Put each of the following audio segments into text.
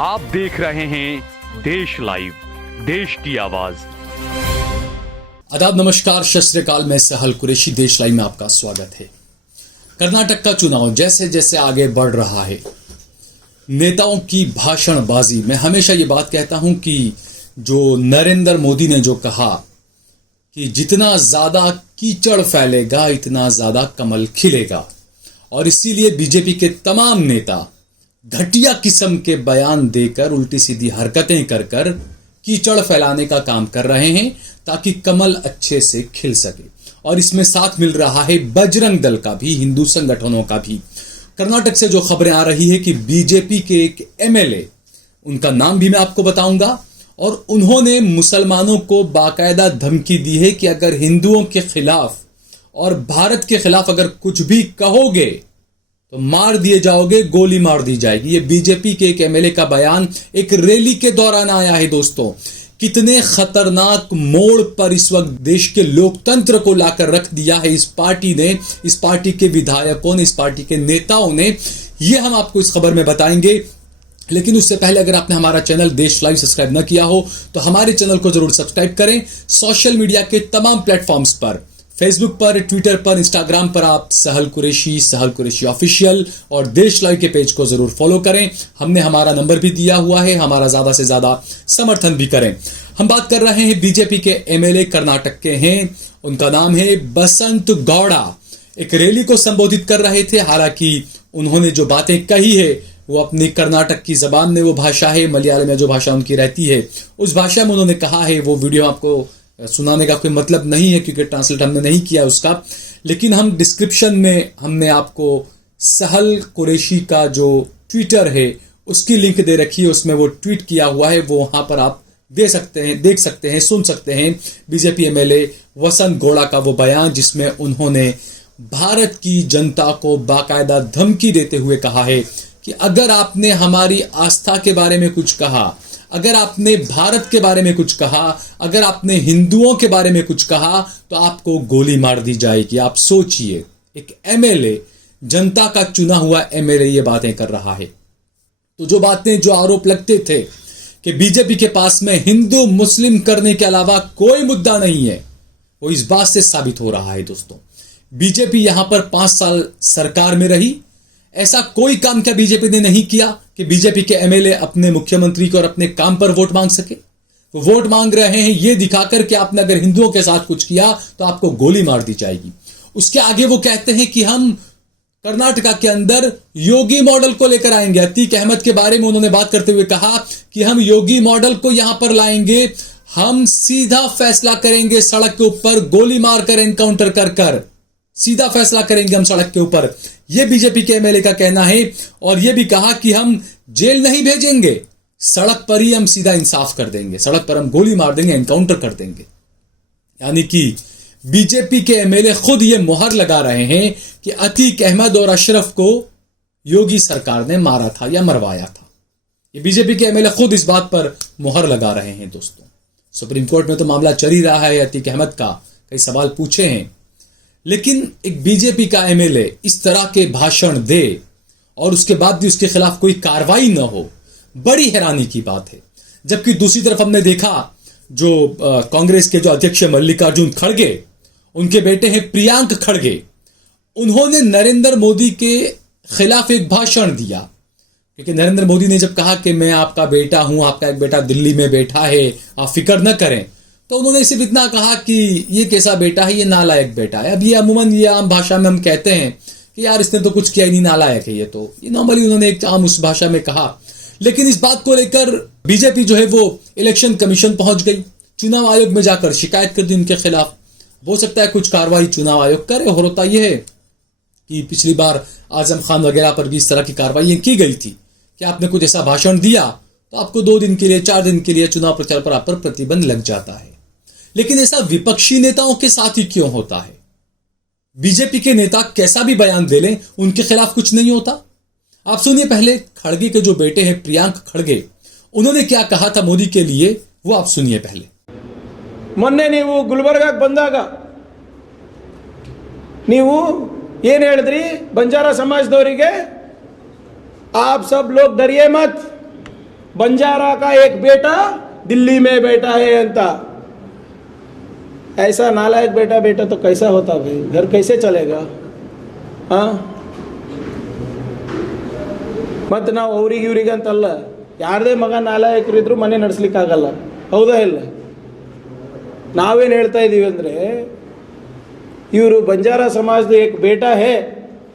आप देख रहे हैं देश लाइव, देश की आवाज। आदाब, नमस्कार, सत श्री अकाल। मैं सहल कुरैशी, देश लाइव में आपका स्वागत है। कर्नाटक का चुनाव जैसे जैसे आगे बढ़ रहा है, नेताओं की भाषणबाजी, मैं हमेशा ये बात कहता हूं कि जो नरेंद्र मोदी ने जो कहा कि जितना ज्यादा कीचड़ फैलेगा इतना ज्यादा कमल खिलेगा, और इसीलिए बीजेपी के तमाम नेता घटिया किस्म के बयान देकर, उल्टी सीधी हरकतें कर कर कीचड़ फैलाने का काम कर रहे हैं ताकि कमल अच्छे से खिल सके। और इसमें साथ मिल रहा है बजरंग दल का भी, हिंदू संगठनों का भी। कर्नाटक से जो खबरें आ रही है कि बीजेपी के एक एमएलए, उनका नाम भी मैं आपको बताऊंगा, और उन्होंने मुसलमानों को बाकायदा धमकी दी है कि अगर हिंदुओं के खिलाफ और भारत के खिलाफ अगर कुछ भी कहोगे तो मार दिए जाओगे, गोली मार दी जाएगी। ये बीजेपी के एक एमएलए का बयान एक रैली के दौरान आया है। दोस्तों, कितने खतरनाक मोड़ पर इस वक्त देश के लोकतंत्र को लाकर रख दिया है इस पार्टी ने, इस पार्टी के विधायकों ने, इस पार्टी के नेताओं ने, ये हम आपको इस खबर में बताएंगे। लेकिन उससे पहले अगर आपने हमारा चैनल देश लाइव सब्सक्राइब न किया हो तो हमारे चैनल को जरूर सब्सक्राइब करें। सोशल मीडिया के तमाम प्लेटफॉर्म्स पर, फेसबुक पर, ट्विटर पर, इंस्टाग्राम पर आप सहल कुरैशी ऑफिशियल और देश लाइव के पेज को जरूर फॉलो करें। हमने हमारा नंबर भी दिया हुआ है, हमारा ज्यादा से ज्यादा समर्थन भी करें। हम बात कर रहे हैं बीजेपी के एमएलए, कर्नाटक के हैं, उनका नाम है बसंत गौड़ा। एक रैली को संबोधित कर रहे थे। हालांकि उन्होंने जो बातें कही है वो अपनी कर्नाटक की जबान में, वो भाषा है मलयालम में, जो भाषा उनकी रहती है उस भाषा में उन्होंने कहा है। वो वीडियो आपको सुनाने का कोई मतलब नहीं है क्योंकि ट्रांसलेट हमने नहीं किया उसका, लेकिन हम डिस्क्रिप्शन में हमने आपको सहल कुरैशी का जो ट्विटर है उसकी लिंक दे रखी है, उसमें वो ट्वीट किया हुआ है, वो वहां पर आप देख सकते हैं, सुन सकते हैं बीजेपी एमएलए बसंत गौड़ा का वो बयान, जिसमें उन्होंने भारत की जनता को बाकायदा धमकी देते हुए कहा है कि अगर आपने हमारी आस्था के बारे में कुछ कहा, अगर आपने भारत के बारे में कुछ कहा, अगर आपने हिंदुओं के बारे में कुछ कहा तो आपको गोली मार दी जाएगी। आप सोचिए, एक एमएलए, जनता का चुना हुआ एमएलए ये बातें कर रहा है। तो जो बातें, जो आरोप लगते थे कि बीजेपी के पास में हिंदू मुस्लिम करने के अलावा कोई मुद्दा नहीं है, वो इस बात से साबित हो रहा है। दोस्तों, बीजेपी यहां पर 5 साल सरकार में रही, ऐसा कोई काम क्या बीजेपी ने नहीं किया कि बीजेपी के एमएलए अपने मुख्यमंत्री को और अपने काम पर वोट मांग सके। वो वोट मांग रहे हैं ये दिखाकर कि आपने अगर हिंदुओं के साथ कुछ किया तो आपको गोली मार दी जाएगी। उसके आगे वो कहते हैं कि हम कर्नाटका के अंदर योगी मॉडल को लेकर आएंगे। अतीक अहमद के बारे में उन्होंने बात करते हुए कहा कि हम योगी मॉडल को यहां पर लाएंगे, हम सीधा फैसला करेंगे, सड़क के ऊपर गोली मारकर एनकाउंटर कर सीधा फैसला करेंगे हम सड़क के ऊपर। यह बीजेपी के एमएलए का कहना है। और यह भी कहा कि हम जेल नहीं भेजेंगे, सड़क पर ही हम सीधा इंसाफ कर देंगे, सड़क पर हम गोली मार देंगे, एनकाउंटर कर देंगे। यानी कि बीजेपी के एमएलए खुद ये मोहर लगा रहे हैं कि अतीक अहमद और अशरफ को योगी सरकार ने मारा था या मरवाया था। ये बीजेपी के एमएलए खुद इस बात पर मोहर लगा रहे हैं। दोस्तों, सुप्रीम कोर्ट में तो मामला चल ही रहा है अतीक अहमद का, कई सवाल पूछे हैं, लेकिन एक बीजेपी का एमएलए इस तरह के भाषण दे और उसके बाद भी उसके खिलाफ कोई कार्रवाई न हो, बड़ी हैरानी की बात है। जबकि दूसरी तरफ हमने देखा जो कांग्रेस के जो अध्यक्ष मल्लिकार्जुन खड़गे, उनके बेटे हैं प्रियांक खड़गे, उन्होंने नरेंद्र मोदी के खिलाफ एक भाषण दिया। क्योंकि नरेंद्र मोदी ने जब कहा कि मैं आपका बेटा हूं, आपका एक बेटा दिल्ली में बैठा है, आप फिक्र न करें, तो उन्होंने सिर्फ इतना कहा कि ये कैसा बेटा है, ये नालायक बेटा है। अब ये अमूमन ये आम भाषा में हम कहते हैं कि यार इसने तो कुछ किया ही नहीं, नालायक है ये नॉर्मली उन्होंने एक आम उस भाषा में कहा। लेकिन इस बात को लेकर बीजेपी जो है वो इलेक्शन कमीशन पहुंच गई, चुनाव आयोग में जाकर शिकायत कर दी उनके खिलाफ। हो सकता है कुछ कार्रवाई चुनाव आयोग करे, और होता यह है कि पिछली बार आजम खान वगैरह पर भी इस तरह की कार्रवाई की गई थी कि आपने कुछ ऐसा भाषण दिया तो आपको 2 दिन के लिए, 4 दिन के लिए चुनाव प्रचार पर आप पर प्रतिबंध लग जाता है। लेकिन ऐसा विपक्षी नेताओं के साथ ही क्यों होता है? बीजेपी के नेता कैसा भी बयान दे लें, उनके खिलाफ कुछ नहीं होता। आप सुनिए पहले खड़गे के जो बेटे हैं प्रियांक खड़गे, उन्होंने क्या कहा था मोदी के लिए, वो आप सुनिए पहले। ಮೊನ್ನೆ ನೀವು ಗುಲ್ಬರ್ಗಾಕ್ಕೆ ಬಂದಾಗ ನೀವು ಏನು ಹೇಳಿದ್ರಿ ಬಂಜಾರಾ ಸಮಾಜದವರಿಗೆ आप सब लोग डरिए मत, बंजारा का एक बेटा दिल्ली में बैठा है अंता। ऐसा नालायक बेटा तो कैसा होता भाई, घर कैसे चलेगा? हाँ, ಮತ್ತು ನಾವು ಅವ್ರಿಗೆ ಇವ್ರಿಗೆ ಅಂತಲ್ಲ, ಯಾರದೇ ಮಗ ನಾಲಾಯಕರಿದ್ರು ಮನೆ ನಡೆಸಲಿಕ್ಕಾಗಲ್ಲ, ಹೌದಾ ಇಲ್ಲ? ನಾವೇನು ಹೇಳ್ತಾ ಇದ್ದೀವಿ ಅಂದರೆ, ಇವರು ಬಂಜಾರ ಸಮಾಜದ ಏಕ್ ಬೇಟಾ ಹೇ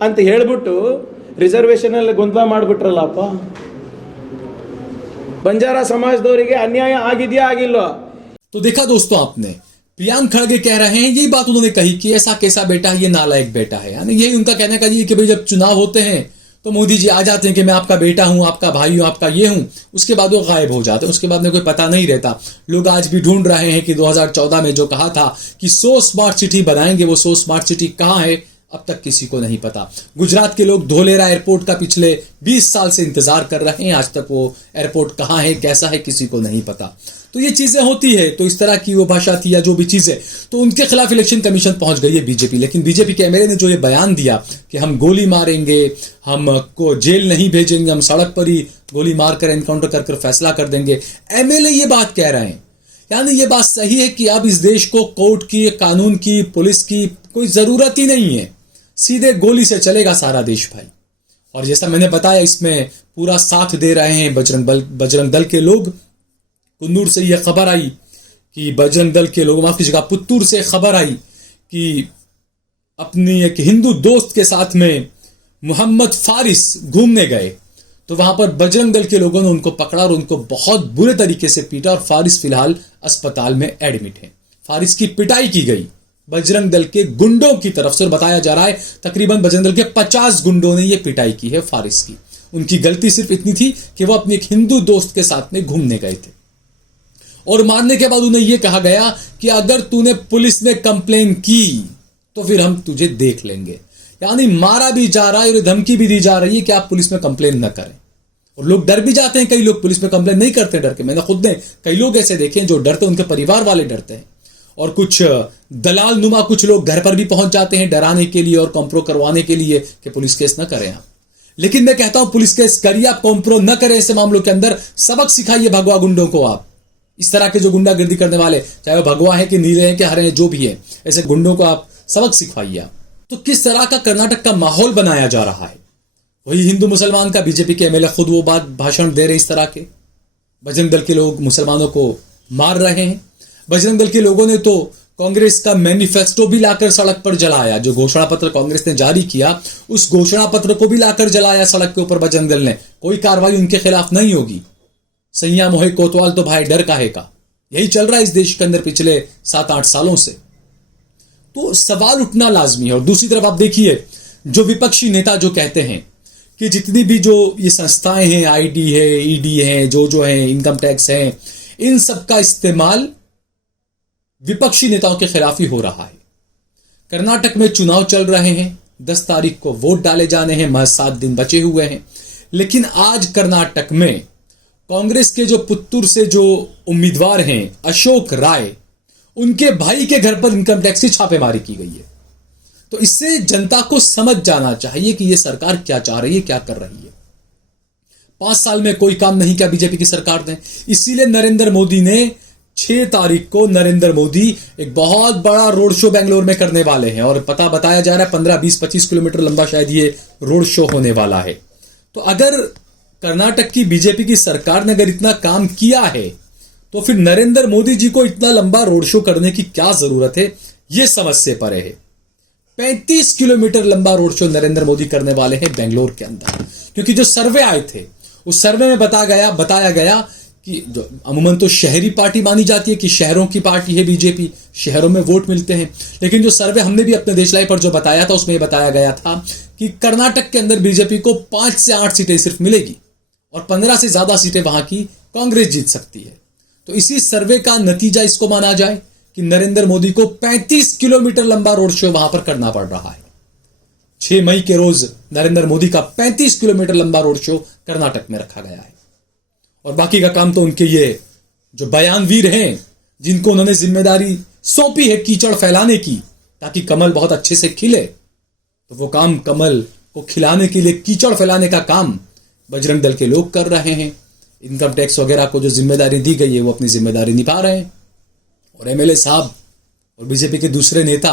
ಅಂತ ಹೇಳ್ಬಿಟ್ಟು ರಿಸರ್ವೇಷನಲ್ಲಿ ಗೊಂದಲ ಮಾಡಿಬಿಟ್ರಲ್ಲಪ್ಪ. बंजारा समाजदवरिगे अन्याय आगिद्या आगिल्वा? तो देखा दोस्तों आपने, प्रियांक खड़गे कह रहे हैं, यही बात उन्होंने कही कि ऐसा कैसा बेटा है, ये नालायक बेटा है। यानी यही उनका कहने का ये कि भाई जब चुनाव होते हैं तो मोदी जी आ जाते हैं कि मैं आपका बेटा हूं, आपका भाई हूं, आपका ये हूं, उसके बाद वो गायब हो जाते हैं, उसके बाद में कोई पता नहीं रहता। लोग आज भी ढूंढ रहे हैं कि 2014 में जो कहा था कि 100 स्मार्ट सिटी बनाएंगे, वो 100 स्मार्ट सिटी कहां है, अब तक किसी को नहीं पता। गुजरात के लोग धोलेरा एयरपोर्ट का पिछले 20 साल से इंतजार कर रहे हैं, आज तक वो एयरपोर्ट कहां है, कैसा है, किसी को नहीं पता। तो ये चीजें होती है, तो इस तरह की वो भाषा थी या जो भी चीजें, तो उनके खिलाफ इलेक्शन कमीशन पहुंच गई है बीजेपी। लेकिन बीजेपी के एमएलए ने जो ये बयान दिया कि हम गोली मारेंगे, हमको जेल नहीं भेजेंगे, हम सड़क पर ही गोली मारकर एनकाउंटर कर फैसला कर देंगे, एमएलए ये बात कह रहे हैं। यानी ये बात सही है कि अब इस देश को कोर्ट की, कानून की, पुलिस की कोई जरूरत ही नहीं है, सीधे गोली से चलेगा सारा देश भाई। और जैसा मैंने बताया, इसमें पूरा साथ दे रहे हैं बजरंग दल के लोग। कुन्नूर से यह खबर आई कि बजरंग दल के लोग, माफ कीजिएगा, पुत्तूर से खबर आई कि अपनी एक हिंदू दोस्त के साथ में मोहम्मद फारिस घूमने गए, तो वहां पर बजरंग दल के लोगों ने उनको पकड़ा और उनको बहुत बुरे तरीके से पीटा, और फारिस फिलहाल अस्पताल में एडमिट है। फारिस की पिटाई की गई बजरंग दल के गुंडों की तरफ से, और बताया जा रहा है तकरीबन बजरंग दल के 50 गुंडों ने यह पिटाई की है फारिस की। उनकी गलती सिर्फ इतनी थी कि वो अपने एक हिंदू दोस्त के साथ में घूमने गए थे, और मारने के बाद उन्हें यह कहा गया कि अगर तूने पुलिस में कंप्लेन की तो फिर हम तुझे देख लेंगे। यानी मारा भी जा रहा है और धमकी भी दी जा रही है कि आप पुलिस में कंप्लेन न करें। और लोग डर भी जाते हैं, कई लोग पुलिस में कंप्लेन नहीं करते डर के। मैंने खुद ने कई लोग ऐसे देखे हैं जो डरते, उनके परिवार वाले डरते हैं, और कुछ दलाल नुमा कुछ लोग घर पर भी पहुंच जाते हैं डराने के लिए और कॉम्प्रो करवाने के लिए कि पुलिस केस न करें आप। लेकिन मैं कहता हूं पुलिस केस करिए, आप कॉम्प्रो न करें ऐसे मामलों के अंदर। सबक सिखाइए भगवा गुंडों को आप, इस तरह के जो गुंडागर्दी करने वाले, चाहे वो भगवा है कि नीले हैं कि हरे हैं, जो भी है, ऐसे गुंडों को आप सबक सिखाइए आप। तो किस तरह का कर्नाटक का माहौल बनाया जा रहा है, वही हिंदू मुसलमान का बीजेपी के एमएलए खुद वो बात भाषण दे रहे, इस तरह के बजरंग दल के लोग मुसलमानों को मार रहे हैं। बजरंग दल के लोगों ने तो कांग्रेस का मैनिफेस्टो भी लाकर सड़क पर जलाया, जो घोषणा पत्र कांग्रेस ने जारी किया उस घोषणा पत्र को भी लाकर जलाया सड़क के ऊपर बजरंग दल ने। कोई कार्रवाई उनके खिलाफ नहीं होगी। सैया मोहे कोतवाल तो भाई डर काहे का, यही चल रहा है इस देश के अंदर पिछले 7-8 सालों से। तो सवाल उठना लाजमी है। और दूसरी तरफ आप देखिए, जो विपक्षी नेता जो कहते हैं कि जितनी भी जो ये संस्थाएं हैं, आईडी है, ईडी है, जो है, इनकम टैक्स है, इन सब का इस्तेमाल विपक्षी नेताओं के खिलाफ ही हो रहा है। कर्नाटक में चुनाव चल रहे हैं, 10 तारीख को वोट डाले जाने हैं, महज 7 दिन बचे हुए हैं। लेकिन आज कर्नाटक में कांग्रेस के जो पुत्तूर से जो उम्मीदवार हैं अशोक राय, उनके भाई के घर पर इनकम टैक्स की छापेमारी की गई है। तो इससे जनता को समझ जाना चाहिए कि यह सरकार क्या चाह रही है, क्या कर रही है। 5 साल में कोई काम नहीं किया बीजेपी की सरकार ने। इसीलिए नरेंद्र मोदी ने 6 तारीख को नरेंद्र मोदी एक बहुत बड़ा रोड शो बेंगलोर में करने वाले हैं, और पता बताया जा रहा है 15, 20, 25 किलोमीटर लंबा शायद ये रोड शो होने वाला है। तो अगर कर्नाटक की बीजेपी की सरकार ने अगर इतना काम किया है, तो फिर नरेंद्र मोदी जी को इतना लंबा रोड शो करने की क्या जरूरत है, यह समझ से परे है। 35 किलोमीटर लंबा रोड शो नरेंद्र मोदी करने वाले हैं बेंगलोर के अंदर, क्योंकि जो सर्वे आए थे उस सर्वे में बताया गया कि जो अमूमन तो शहरी पार्टी मानी जाती है कि शहरों की पार्टी है बीजेपी, शहरों में वोट मिलते हैं, लेकिन जो सर्वे हमने भी अपने देश लाइव पर जो बताया था उसमें बताया गया था कि कर्नाटक के अंदर बीजेपी को 5 से 8 सीटें सिर्फ मिलेगी, और 15 से ज्यादा सीटें वहां की कांग्रेस जीत सकती है। तो इसी सर्वे का नतीजा इसको माना जाए कि नरेंद्र मोदी को 35 किलोमीटर लंबा रोड शो वहां पर करना पड़ रहा है। 6 मई के रोज नरेंद्र मोदी का 35 किलोमीटर लंबा रोड शो कर्नाटक में रखा गया है। और बाकी का काम तो उनके ये जो बयानवीर हैं, जिनको उन्होंने जिम्मेदारी सौंपी है कीचड़ फैलाने की ताकि कमल बहुत अच्छे से खिले, तो वो काम कमल को खिलाने के लिए कीचड़ फैलाने का काम बजरंग दल के लोग कर रहे हैं। इनकम टैक्स वगैरह को जो जिम्मेदारी दी गई है वो अपनी जिम्मेदारी निभा रहे हैं। और एमएलए साहब और बीजेपी के दूसरे नेता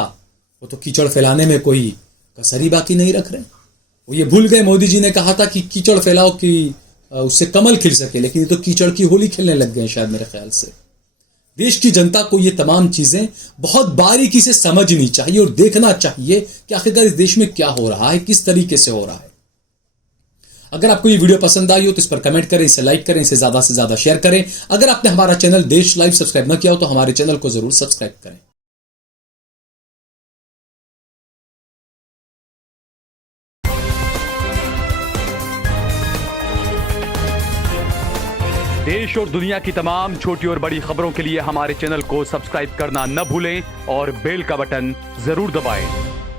वो तो कीचड़ फैलाने में कोई कसर ही बाकी नहीं रख रहे। वो ये भूल गए, मोदी जी ने कहा था कि कीचड़ फैलाओ कि उससे कमल खिल सके, लेकिन ये तो कीचड़ की होली खेलने लग गए शायद मेरे ख्याल से। देश की जनता को ये तमाम चीजें बहुत बारीकी से समझनी चाहिए और देखना चाहिए कि आखिरकार इस देश में क्या हो रहा है, किस तरीके से हो रहा है। अगर आपको ये वीडियो पसंद आई हो तो इस पर कमेंट करें, इसे लाइक करें, इसे ज्यादा से ज्यादा शेयर करें। अगर आपने हमारा चैनल देश लाइव सब्सक्राइब न किया हो तो हमारे चैनल को जरूर सब्सक्राइब करें। देश और दुनिया की तमाम छोटी और बड़ी खबरों के लिए हमारे चैनल को सब्सक्राइब करना न भूलें और बेल का बटन जरूर दबाएं।